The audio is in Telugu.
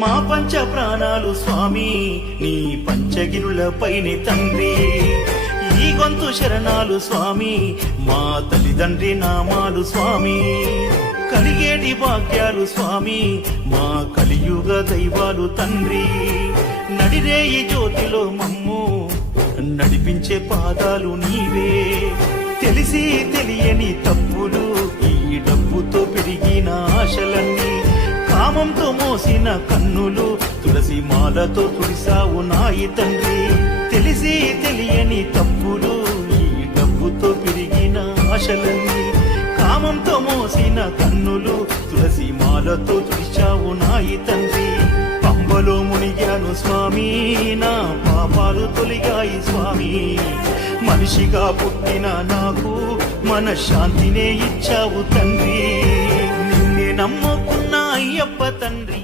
మా పంచ ప్రాణాలు స్వామి నీ పంచగిరులపైని తండ్రి, ఈ గొంతు శరణాలు స్వామి మా తల్లిదండ్రి నామాలు స్వామి, కలిగేటి భాగ్యాలు స్వామి మా కలియుగ దైవాలు తండ్రి, నడిరేయి జ్యోతిలో మమ్ము నడిపించే పాదాలు నీవే, తెలిసి తెలియని తప్పులు ఈ డబ్బుతో పెరిగిన ఆశలన్నీ, కామంతో మోసిన కన్నులు తులసి మాలతో తుడిసావు నాయి తండ్రి, తెలిసి తెలియని తప్పులు ఈ డబ్బుతో పెరిగిన ఆశలన్నీ, కామంతో మోసిన కన్నులు తులసి మాలతో తుడిచావు నాయి తండ్రి, పంబలో మునిగాను స్వామి నా పాపాలు తొలిగాయి స్వామి, మనిషిగా పుట్టిన నాకు మనశ్శాంతినే ఇచ్చావు తండ్రి, నిన్నే నమ్ముకున్న అయ్యప్ప తండ్రి.